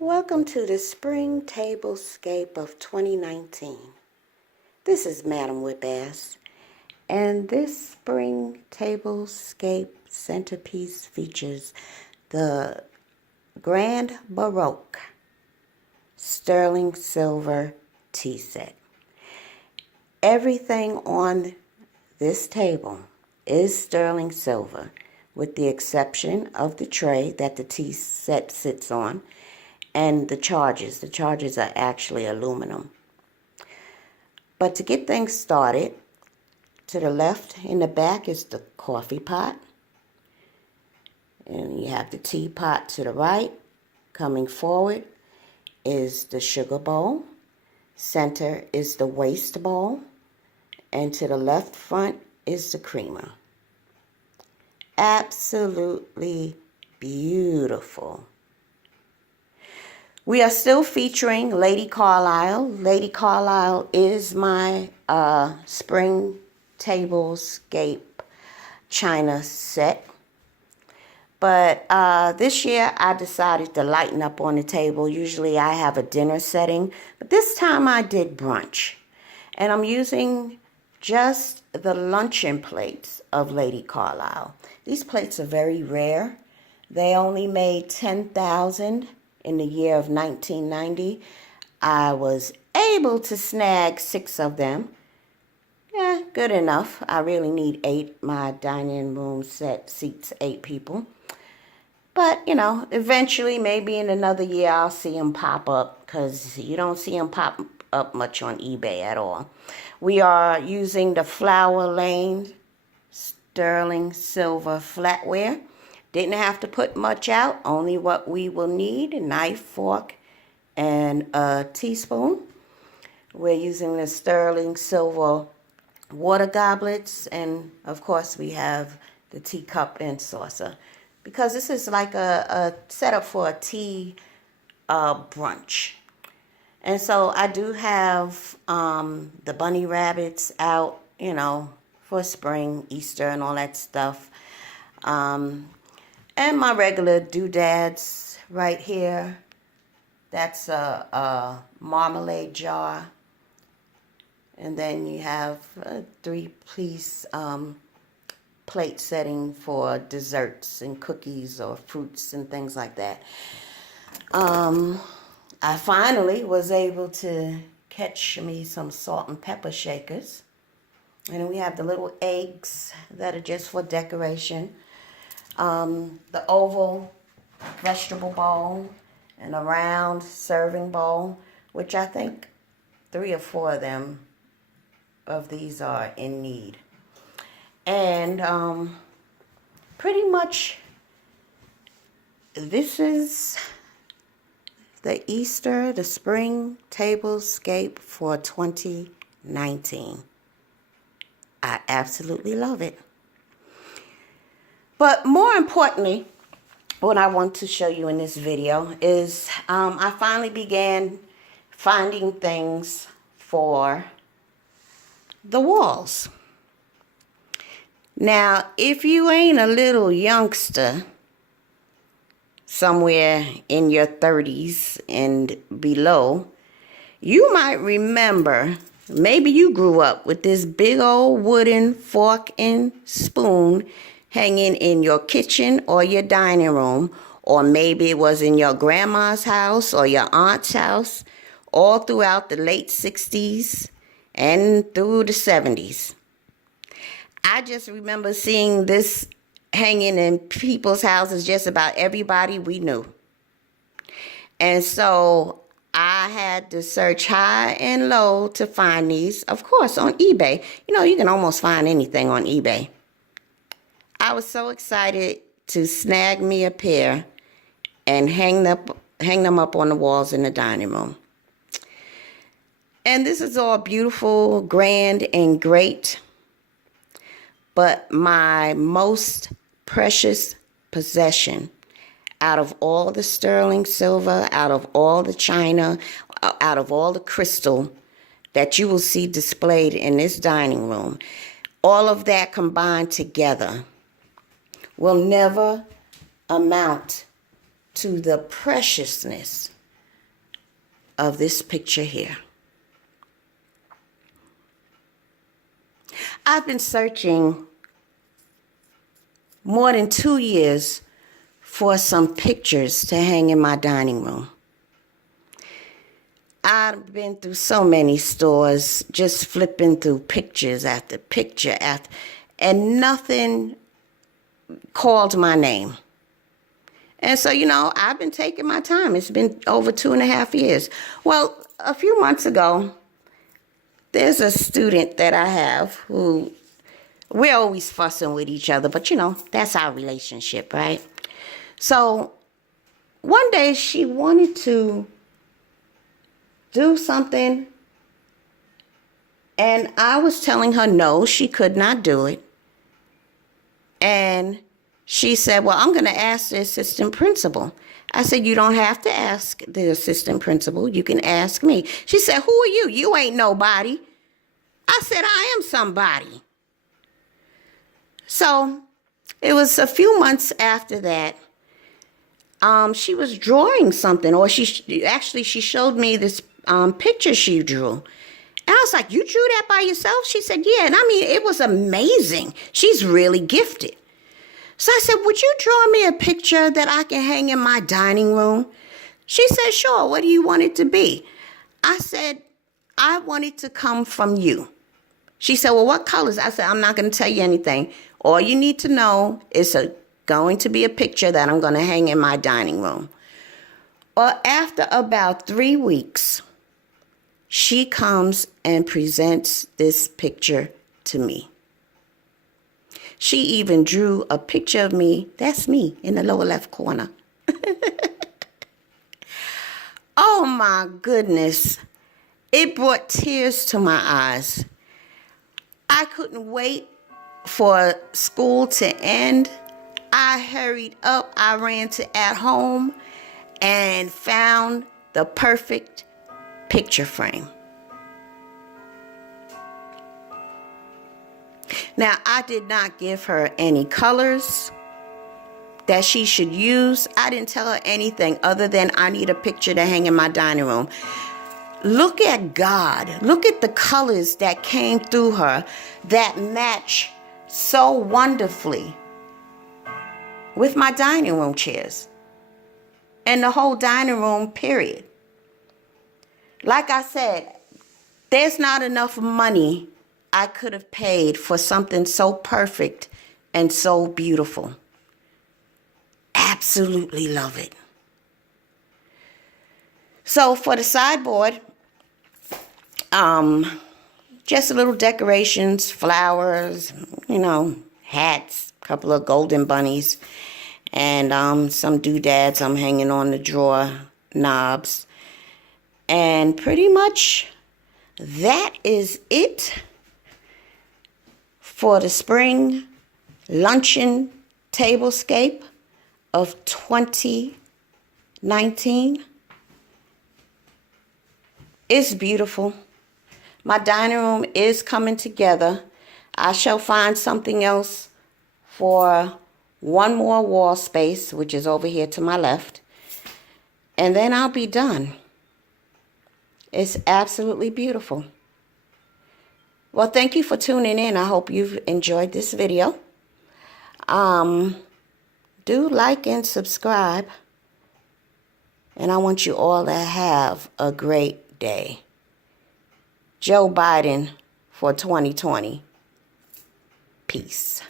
Welcome to the Spring Tablescape of 2019. This is Madam Whip-Ass, and this Spring Tablescape centerpiece features the Grand Baroque sterling silver tea set. Everything on this table is sterling silver, with the exception of the tray that the tea set sits on, and the charges. The charges are actually aluminum. But to get things started, to the left in the back is the coffee pot. And you have the teapot to the right. Coming forward is the sugar bowl. Center is the waste bowl. And to the left front is the creamer. Absolutely beautiful. We are still featuring Lady Carlisle. Lady Carlisle is my spring tablescape china set. But this year I decided to lighten up on the table. Usually I have a dinner setting, but this time I did brunch. And I'm using just the luncheon plates of Lady Carlisle. These plates are very rare. They only made 10,000 in the year of 1990. I was able to snag 6 of them. Yeah, good enough. I really need 8. My dining room set seats 8 people. But, you know, eventually, maybe in another year, I'll see them pop up, because you don't see them pop up much on eBay at all. We are using the Flower Lane sterling silver flatware. Didn't have to put much out, only what we will need: a knife, fork, and a teaspoon. We're using the sterling silver water goblets, and of course we have the teacup and saucer, because this is like a setup for a tea brunch. And so I do have the bunny rabbits out, you know, for spring, Easter, and all that stuff. And my regular doodads right here. That's a marmalade jar. And then you have a 3-piece plate setting for desserts and cookies or fruits and things like that. I finally was able to catch me some salt and pepper shakers. And we have the little eggs that are just for decoration. The oval vegetable bowl and a round serving bowl, which I think 3 or 4 of these are in need. And pretty much this is the spring tablescape for 2019. I absolutely love it. But more importantly, what I want to show you in this video is I finally began finding things for the walls. Now, if you ain't a little youngster, somewhere in your 30s and below, you might remember, maybe you grew up with this big old wooden fork and spoon hanging in your kitchen or your dining room, or maybe it was in your grandma's house or your aunt's house, all throughout the late 60s and through the 70s. I just remember seeing this hanging in people's houses, just about everybody we knew. And so I had to search high and low to find these, of course, on eBay. You know, you can almost find anything on eBay. I was so excited to snag me a pair and hang them up on the walls in the dining room. And this is all beautiful, grand, and great. But my most precious possession, out of all the sterling silver, out of all the china, out of all the crystal that you will see displayed in this dining room, all of that combined together will never amount to the preciousness of this picture here. I've been searching more than 2 years for some pictures to hang in my dining room. I've been through so many stores, just flipping through pictures after picture after, and nothing called my name. And so, I've been taking my time. It's been over 2.5 years. Well, a few months ago, there's a student that I have who, we're always fussing with each other, but that's our relationship, right? So one day she wanted to do something, and I was telling her no, she could not do it. And she said, well, I'm going to ask the assistant principal. I said, you don't have to ask the assistant principal. You can ask me. She said, who are you? You ain't nobody. I said, I am somebody. So it was a few months after that. She was drawing something, or she showed me this picture she drew. And I was like, you drew that by yourself? She said, yeah. And it was amazing. She's really gifted. So I said, would you draw me a picture that I can hang in my dining room? She said, sure. What do you want it to be? I said, I want it to come from you. She said, well, what colors? I said, I'm not going to tell you anything. All you need to know is going to be a picture that I'm going to hang in my dining room. Well, after about 3 weeks, she comes and presents this picture to me. She even drew a picture of me. That's me in the lower left corner. Oh my goodness. It brought tears to my eyes. I couldn't wait for school to end. I hurried up. I ran to At Home and found the perfect picture frame. Now, I did not give her any colors that she should use. I didn't tell her anything other than I need a picture to hang in my dining room. Look at God. Look at the colors that came through her that match so wonderfully with my dining room chairs and the whole dining room, period. Like I said, there's not enough money I could have paid for something so perfect and so beautiful. Absolutely love it. So for the sideboard, just a little decorations, flowers, hats, a couple of golden bunnies, and some doodads I'm hanging on the drawer knobs. And pretty much that is it for the spring luncheon tablescape of 2019. It's beautiful. My dining room is coming together. I shall find something else for one more wall space, which is over here to my left. And then I'll be done. It's absolutely beautiful. Well, thank you for tuning in. I hope you've enjoyed this video. Do like and subscribe. And I want you all to have a great day. Joe Biden for 2020. Peace.